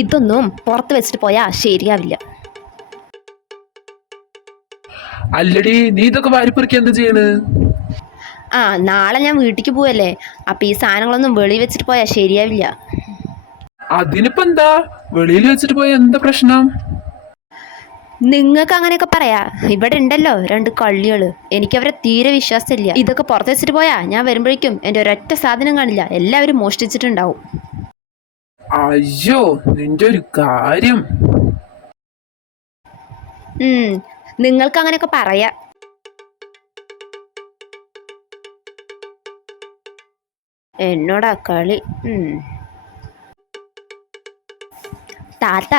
ഇതൊന്നും പുറത്ത് വെച്ചിട്ട് പോയാൽ ശരിയാവില്ല. അല്ലടി നീ ഇതൊക്കെ വാരിപ്പറിക്ക് എന്താ ചെയ്യണ്? ആ നാളെ ഞാൻ വീട്ടിലേക്ക് പോവല്ലേ അപ്പൊ ഈ സാധനങ്ങളൊന്നും വെളി വെച്ചിട്ട് പോയാൽ ശരിയാവില്ല. അതിനിപ്പോ എന്താ? വെളിയിൽ വെച്ചിട്ട് പോയ എന്താ പ്രശ്നം? നിങ്ങൾക്ക് അങ്ങനെയൊക്കെ പറയാ? ഇവിടെ ഉണ്ടല്ലോ രണ്ട് കള്ളികൾ. എനിക്ക് അവരെ തീരെ വിശ്വാസമില്ല. ഇതൊക്കെ പുറത്ത് വെച്ചിട്ട് പോയാ ഞാൻ വരുമ്പോഴേക്കും എന്റെ ഒരൊറ്റ സാധനം കാണില്ല. എല്ലാവരും മോഷ്ടിച്ചിട്ടുണ്ടാവും. അയ്യോ നിന്റെ ഒരു കാര്യം. നിങ്ങൾക്ക് അങ്ങനെയൊക്കെ പറയാ. എന്നോടാ കളി. താത്ത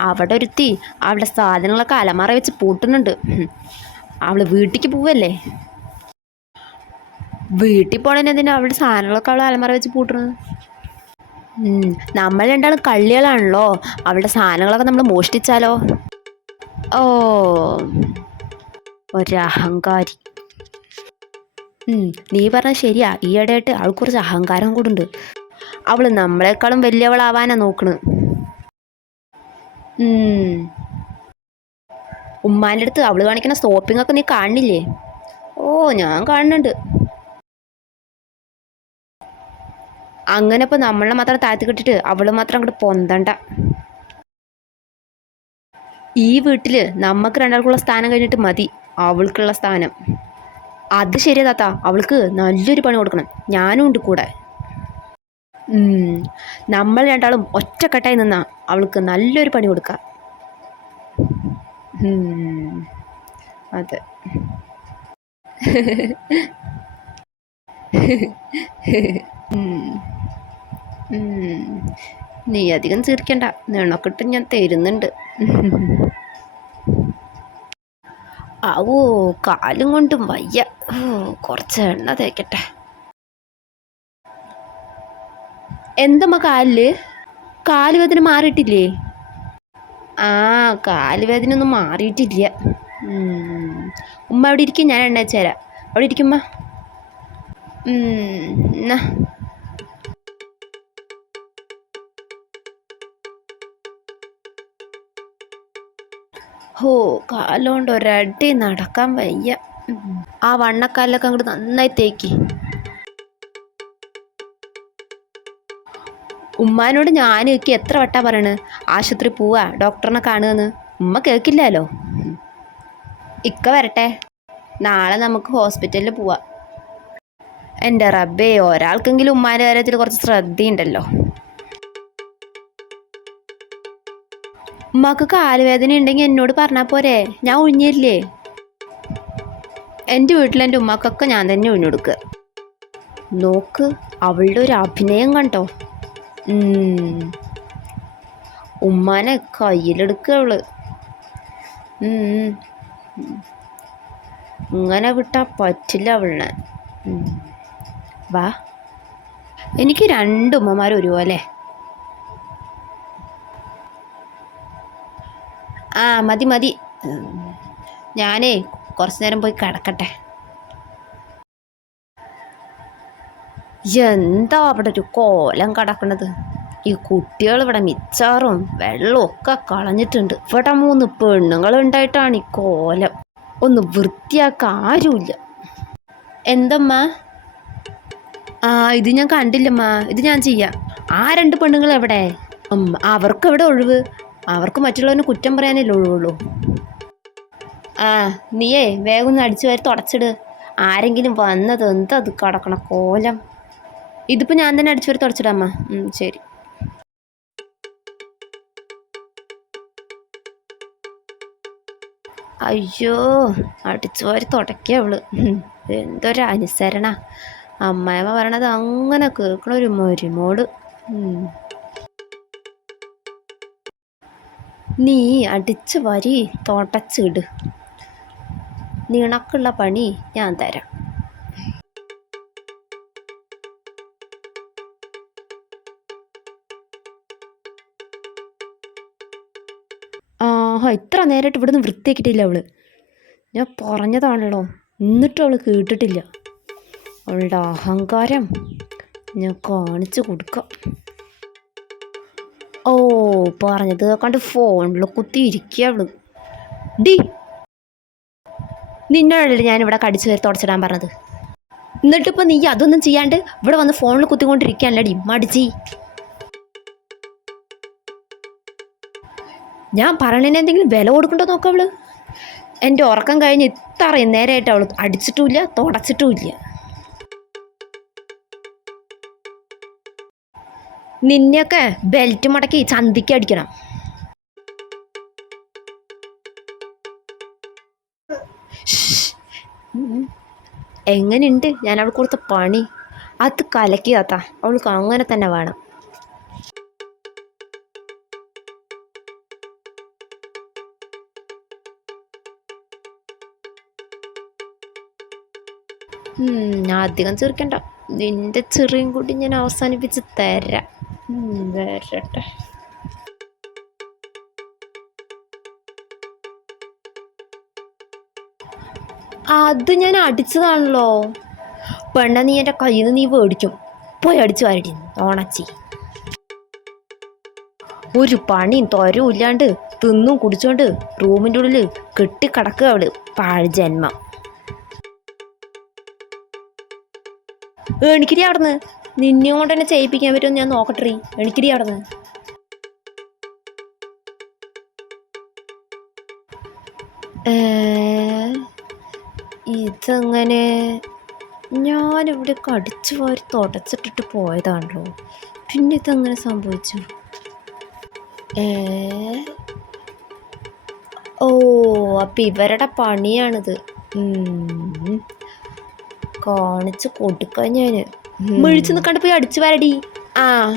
അവിടെ ഒരുത്തി അവളുടെ സാധനങ്ങളൊക്കെ അലമാറ വെച്ച് പൂട്ടുന്നുണ്ട്. അവൾ വീട്ടിക്ക് പോവല്ലേ? വീട്ടിൽ പോണതിനെന്തിനാ അവളുടെ സാധനങ്ങളൊക്കെ അവൾ അലമാറ വെച്ച് പൂട്ടുന്നത് നമ്മൾ രണ്ടാളും കള്ളികളാണല്ലോ. അവളുടെ സാധനങ്ങളൊക്കെ നമ്മൾ മോഷ്ടിച്ചാലോ? ഓ. ഒരഹങ്കാരി. നീ പറഞ്ഞ ശരിയാ. ഈയിടെയായിട്ട് അവൾ കുറച്ച് അഹങ്കാരം കൂടുണ്ട്. അവൾ നമ്മളെക്കാളും വലിയവളാവാനാ നോക്കണ്. ഉമ്മാന്റെ അടുത്ത് അവൾ കാണിക്കുന്ന ഒക്കെ നീ കാണുന്നില്ലേ ഓ ഞാൻ കാണുന്നുണ്ട്. അങ്ങനെ ഇപ്പോൾ നമ്മളെ മാത്രം താഴ്ത്തി കിട്ടിട്ട് അവൾ മാത്രം അങ്ങോട്ട് പൊന്തണ്ട. ഈ വീട്ടിൽ നമുക്ക് രണ്ടാൾക്കുള്ള സ്ഥാനം കഴിഞ്ഞിട്ട് മതി. അവൾക്കുള്ള സ്ഥാനം. അത് ശരിയാ താത്ത. അവൾക്ക് നല്ലൊരു പണി കൊടുക്കണം. ഞാനും ഉണ്ട് കൂടെ. നമ്മൾ രണ്ടാളും ഒറ്റക്കെട്ടായി നിന്നാ അവൾക്ക് നല്ലൊരു പണി കൊടുക്കാം. അതെ. ഉം. നീ അധികം ചിരിക്കണ്ട. നിണക്കിട്ട് ഞാൻ തരുന്നുണ്ട്. ആവോ കാലും കൊണ്ടും വയ്യ. കുറച്ച് എണ്ണ തേക്കട്ടെ. എന്തമ്മ കാലിൽ? കാലുവേദന മാറിയിട്ടില്ലേ? ആ കാലുവേദന ഒന്നും മാറിയിട്ടില്ല. ഉമ്മ അവിടെ ഇരിക്കും? ഞാൻ എണ്ണ വെച്ചേരാ അവിടെ ഇരിക്കുമ്മ? എന്നാ ഹോ കാലുകൊണ്ട് ഒരടി നടക്കാൻ വയ്യ. ആ വണ്ണക്കാലിലൊക്കെ അങ്ങോട്ട് നന്നായി തേക്കി. ഉമ്മാനോട് ഞാൻ ഒക്കെ എത്ര വട്ടാ പറയണ്? ആശുപത്രി പോവാ ഡോക്ടറിനെ കാണുമെന്ന് ഉമ്മ കേൾക്കില്ലല്ലോ ഇക്ക വരട്ടെ. നാളെ നമുക്ക് ഹോസ്പിറ്റലിൽ പോവാം. എന്റെ റബ്ബേ ഒരാൾക്കെങ്കിലും ഉമ്മാന്റെ കാര്യത്തിൽ കുറച്ച് ശ്രദ്ധയുണ്ടല്ലോ. ഉമ്മാക്ക് കാലുവേദന ഉണ്ടെങ്കിൽ എന്നോട് പറഞ്ഞാൽ പോരെ. ഞാൻ ഒഴിഞ്ഞില്ലേ എന്റെ വീട്ടിൽ എന്റെ ഉമ്മാക്കൊക്കെ ഞാൻ തന്നെ ഒഴിഞ്ഞെടുക്കുക നോക്ക് അവളുടെ ഒരു അഭിനയം കണ്ടോ. ഉമ്മാനെ കയ്യിലെടുക്കുക അവൾ. ഇങ്ങനെ വിട്ടാൽ പറ്റില്ല അവളിനെ. വാ. എനിക്ക് രണ്ട് ഉമ്മമാർ ഒരുപോലെ. ആ മതി മതി. ഞാനേ കുറച്ച് നേരം പോയി കിടക്കട്ടെ. എന്താ അവിടെ ഒരു കോലം കിടക്കണത്? ഈ കുട്ടികൾ ഇവിടെ മിച്ചാറും വെള്ളവും ഒക്കെ കളഞ്ഞിട്ടുണ്ട്. ഇവിടെ മൂന്ന് പെണ്ണുങ്ങൾ ഉണ്ടായിട്ടാണ് ഈ കോലം. ഒന്ന് വൃത്തിയാക്കാൻ ആരുമില്ല. എന്തമ്മ? ആ ഇത് ഞാൻ കണ്ടില്ലമ്മ. ഇത് ഞാൻ ചെയ്യാം. ആ രണ്ട് പെണ്ണുങ്ങൾ എവിടെ? അവർക്ക് എവിടെ ഒഴിവ്? അവർക്ക് മറ്റുള്ളവന് കുറ്റം പറയാനല്ലേ ഉള്ളൂ. ആ നീയേ വേഗം ഒന്ന് അടിച്ചു വരെ തുടച്ചിട്. ആരെങ്കിലും വന്നത് എന്താ അത് കടക്കണ കോലം? ഇതിപ്പോൾ ഞാൻ തന്നെ അടിച്ചു വരെ തുടച്ചിടാമ്മ ശരി. അയ്യോ അടിച്ചു വാരി തുടക്കിയ അവൾ. എന്തൊരു അനുസരണ. അമ്മായിമ്മ പറയണത് അങ്ങനെ കേൾക്കണ ഒരു മരുമോൾ. നീ അടിച്ചു വരി തുടച്ചിട്. നിണക്കുള്ള പണി ഞാൻ തരാം. ആഹാ ഇത്ര നേരമായിട്ട് ഇവിടുന്ന് വൃത്തിയാക്കിയിട്ടില്ല അവൾ. ഞാൻ പറഞ്ഞതാണല്ലോ എന്നിട്ടും അവൾ കേട്ടിട്ടില്ല. അവളുടെ അഹങ്കാരം ഞാൻ കാണിച്ചു കൊടുക്കാം. ഓ പറഞ്ഞത് കണ്ട് ഫോണിൽ കുത്തി ഇരിക്കവൾ ഡി നിന്നോടല്ലേ ഞാൻ ഇവിടെ കടിച്ചു കയറി തുടച്ചിടാൻ പറഞ്ഞത്? എന്നിട്ടിപ്പോൾ നീ അതൊന്നും ചെയ്യാണ്ട് ഇവിടെ വന്ന് ഫോണിൽ കുത്തിക്കൊണ്ടിരിക്കാനല്ലടി മടിച്ചി. ഞാൻ പറയണതിന് എന്തെങ്കിലും വില കൊടുക്കണ്ടോ നോക്കവൾ എന്റെ ഉറക്കം കഴിഞ്ഞ് ഇത്രയും നേരമായിട്ട് അവൾ അടിച്ചിട്ടുമില്ല തുടച്ചിട്ടുമില്ല നിന്നെയൊക്കെ ബെൽറ്റ് മടക്കി ചന്തിക്ക് അടിക്കണം. എങ്ങനെയുണ്ട് ഞാൻ അവൾക്ക് കൊടുത്ത പണി. അത് കലക്കി താത്ത. അവൾക്ക് അങ്ങനെ തന്നെ വേണം. അധികം ചെറുക്കണ്ട. നിന്റെ ചെറിയും കൂടി ഞാൻ അവസാനിപ്പിച്ച് തരാം. വരട്ടെ അത് ഞാൻ അടിച്ചതാണല്ലോ. പെണ്ണ നീ എന്റെ കയ്യിൽ നിന്ന് നീ മേടിക്കും പോയി അടിച്ചു വരടി ഓണച്ചി. ഒരു പണിയും തൊരവും ഇല്ലാണ്ട് തിന്നും കുടിച്ചോണ്ട് റൂമിന്റെ ഉള്ളിൽ കെട്ടിക്കിടക്കുക അവൾ. പാഴ് ജന്മം. എണിക്കിരി അവിടുന്ന്. നിന്നെ കൊണ്ട് തന്നെ ചെയ്യിപ്പിക്കാൻ പറ്റുമെന്ന് ഞാൻ നോക്കട്ടെ എണിക്കിരി അവിടെ നിന്ന് ഇതങ്ങനെ? ഞാനിവിടെ കടിച്ചു വാരി തുടച്ചിട്ടിട്ട് പോയതാണല്ലോ. പിന്നെ ഇതങ്ങനെ സംഭവിച്ചു? ഏ ഓ അപ്പം ഇവരുടെ പണിയാണിത്. കാണിച്ച് കൊടുക്കാൻ ഞാൻ മിഴിച്ച് നിൽക്കാണ്ട് പോയി അടിച്ചു വരടി. ആ.